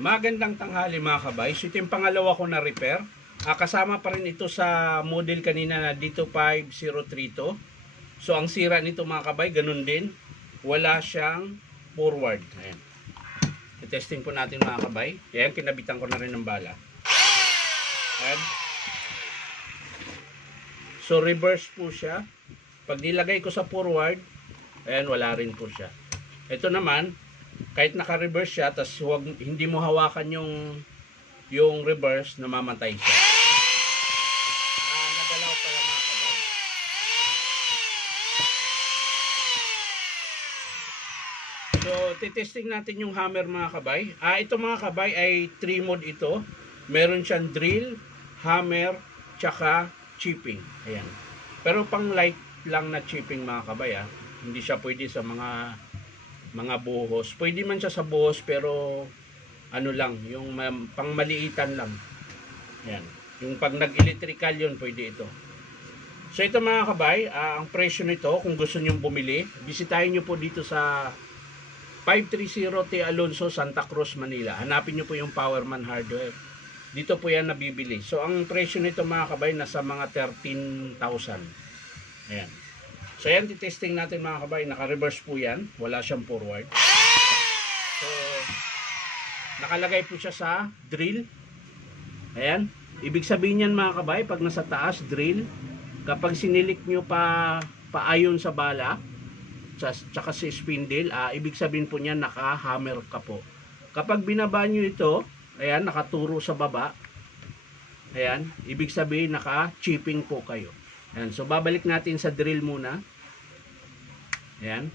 Magandang tanghali mga kabay. So ito yung pangalawa ko na repair. Kasama pa rin ito sa model kanina na dito 5032. So ang sira nito mga kabay, ganun din. Wala siyang forward. Ayan. I-testing po natin mga kabay. Ayan, kinabitan ko na rin ng bala. Ayan. So reverse po siya. Pag nilagay ko sa forward, ayan, wala rin po siya. Ito naman, kahit naka-reverse siya, tas hindi mo hawakan yung reverse, namamatay siya. Nagalaw pala mga kabay. So, titesting natin yung hammer mga kabay. Ito mga kabay ay 3 mode ito. Meron siyang drill, hammer, tsaka chipping. Ayan. Pero pang light lang na chipping mga kabay. Hindi siya pwede sa mga buhos. Pwede man siya sa buhos pero ano lang, yung pangmaliitan lang. Ayan. Yung pag nag-electrical yun, pwede ito. So ito mga kabay, ang presyo nito, kung gusto nyo bumili, bisitahin nyo po dito sa 530 T. Alonso, Santa Cruz, Manila. Hanapin nyo po yung Powerman Hardware. Dito po yan nabibili. So ang presyo nito mga kabay, nasa mga 13,000. Ayan. So yan, titesting natin mga kabay. Naka-reverse po yan. Wala siyang forward. So, nakalagay po siya sa drill. Ayan. Ibig sabihin yan mga kabay, pag nasa taas, drill. Kapag sinilik nyo paayon sa bala, tsaka sa spindle, ibig sabihin po niya naka-hammer ka po. Kapag binaba nyo ito, ayan, nakaturo sa baba. Ayan. Ibig sabihin naka-chipping po kayo. Ayan, so babalik natin sa drill muna. Ayan.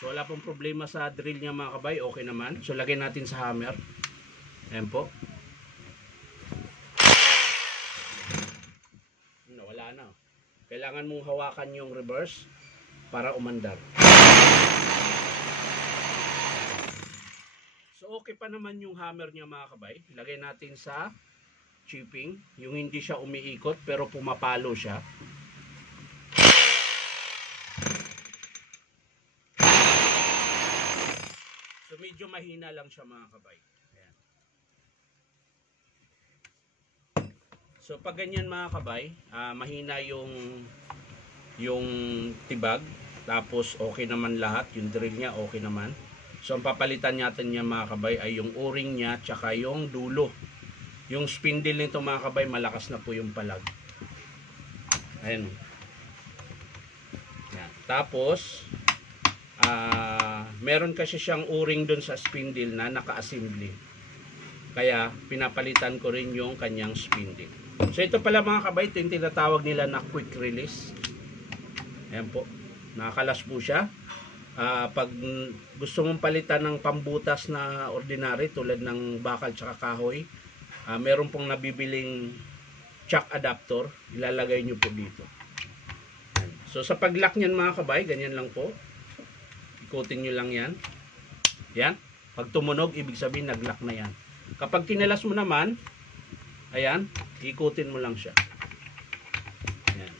So wala pong problema sa drill niya mga kabay, okay naman. So lagay natin sa hammer. Ayan po. Wala na. Kailangan mong hawakan yung reverse para umandar. So okay pa naman yung hammer niya mga kabay. Ilagay natin sa chipping, yung hindi siya umiikot pero pumapalo siya. So medyo mahina lang siya mga kabay. Ayan. So pag ganyan mga kabay, mahina yung tibag, tapos okay naman lahat, yung drill niya okay naman. So ang papalitan natin niya mga kabay ay yung o-ring niya tsaka yung dulo. Yung spindle nito mga kabay, malakas na po yung palag. Ayan. Yan. Tapos meron kasi siyang o-ring doon sa spindle na naka-assembly. Kaya pinapalitan ko rin yung kanyang spindle. So ito pala mga kabay, ito yung tinatawag nila na quick release. Ayan po. Nakakalas po siya. Pag gusto mong palitan ng pambutas na ordinary tulad ng bakal tsaka kahoy, meron pong nabibiling chuck adapter, ilalagay nyo po dito. So sa pag-lock nyan mga kabay, ganyan lang po. Ikutin nyo lang yan. Yan. Pag tumunog, ibig sabihin nag-lock na yan. Kapag kinalas mo naman, ayan, ikutin mo lang siya. Yan.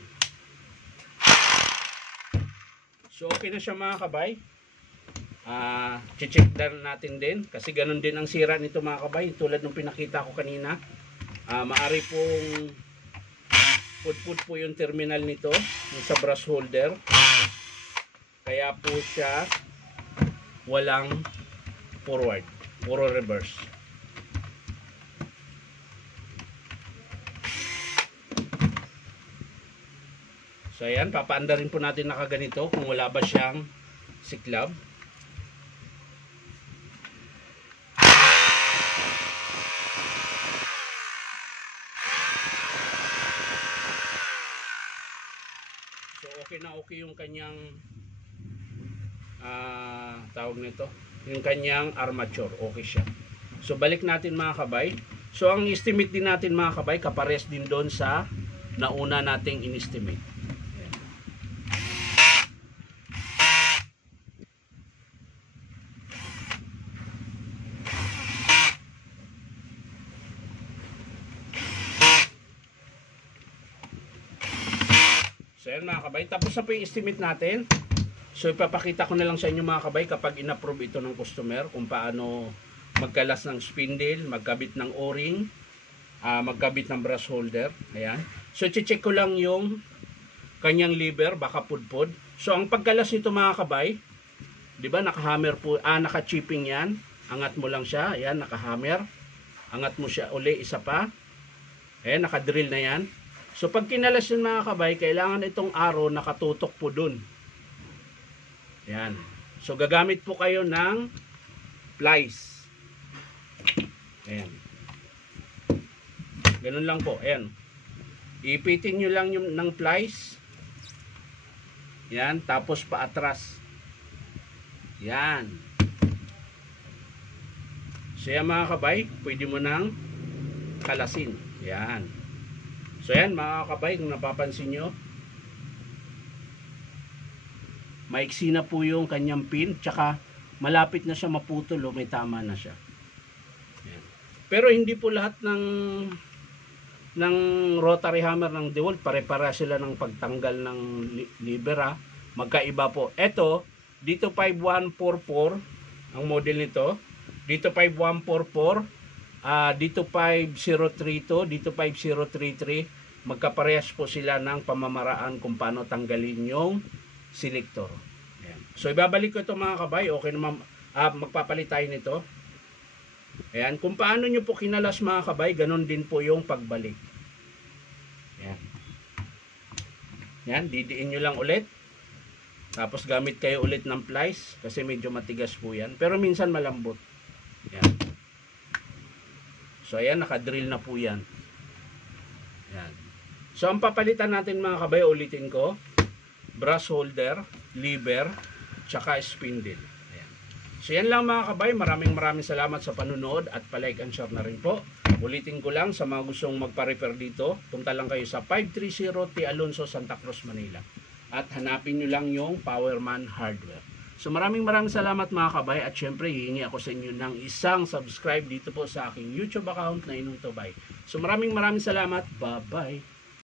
So okay na siya mga kabay. Check natin din kasi ganun din ang sira nito mga kabay, tulad ng pinakita ko kanina. Maari pong pudpud po yung terminal nito, yung sa brush holder, kaya po siya walang forward, puro reverse. So ayan, papaanda rin po natin nakaganito kung wala ba siyang siklab. So okay na okay yung kanyang tawag nito, yung kanyang armature, okay siya. So balik natin mga kabay. So ang estimate din natin mga kabay, kapares din doon sa nauna nating in-estimate. So yan mga kabay, tapos na po yung estimate natin. So ipapakita ko na lang sa inyo mga kabay kapag in-approve ito ng customer kung paano magkalas ng spindle, magkabit ng o-ring, magkabit ng brush holder. Ayan. So check ko lang yung kanyang lever, baka pudpud. So ang pagkalas nito mga kabay, 'di ba naka-hammer po, naka-chipping 'yan. Angat mo lang siya, ayan, naka-hammer. Angat mo siya uli, isa pa. Ayan, naka-drill na 'yan. So pag kinalas yun mga kabay, kailangan itong arrow nakatutok po dun. Ayan. So gagamit po kayo ng plies. Ayan. Ganun lang po. Ayan. Ipitin nyo lang yung ng plies. Yan. Tapos paatras. Yan. So yan mga kabay. Pwede mo nang kalasin. Yan. So yan mga kabay. Kung napapansin nyo. Maiksi na po yung kanyang pin. Tsaka malapit na siya maputol. O may tama na siya. Yan. Pero hindi po lahat ng rotary hammer ng DeWalt pare-para sila ng pagtanggal ng lever. Magkaiba po. Ito, dito 5144 ang model nito. Dito 5144, dito 5032, dito 5033. Magkaparehas po sila ng pamamaraan kung paano tanggalin yung selector. Ayan. So ibabalik ko ito mga kabay. Okay naman, magpapalit tayo nito. Ayan, kung paano nyo po kinalas mga kabay, ganun din po yung pagbalik. Ayan. Ayan, didiin nyo lang ulit. Tapos gamit kayo ulit ng plies, kasi medyo matigas po yan. Pero minsan malambot. Ayan. So ayan, nakadrill na po yan. Ayan. So ang papalitan natin mga kabay, ulitin ko, brush holder, lever, tsaka spindle. So yan lang mga kabay, maraming salamat sa panunood at palike and share na rin po. Ulitin ko lang sa mga gustong magpa-repair dito, punta lang kayo sa 530 T. Alonso, Santa Cruz, Manila. At hanapin nyo lang yung Powerman Hardware. So maraming salamat mga kabay at syempre hihingi ako sa inyo ng isang subscribe dito po sa aking YouTube account na Inong Tobay. So maraming salamat, bye bye.